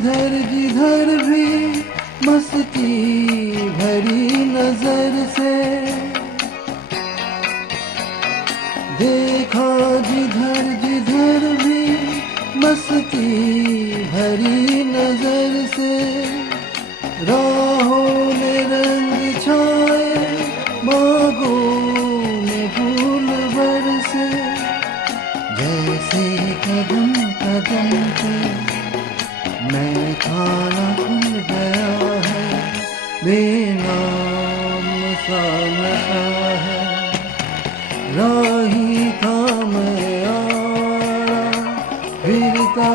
जिधर जिधर भी मस्ती भरी नजर से देखा, जिधर जिधर भी मस्ती भरी नजर से राहों में रंग छाए, बागों में फूल बरसे, जैसे कदम कदम पे मैं खाना खुल गया है, बेनाम सा नशा है। राही था मैं आया, फिरता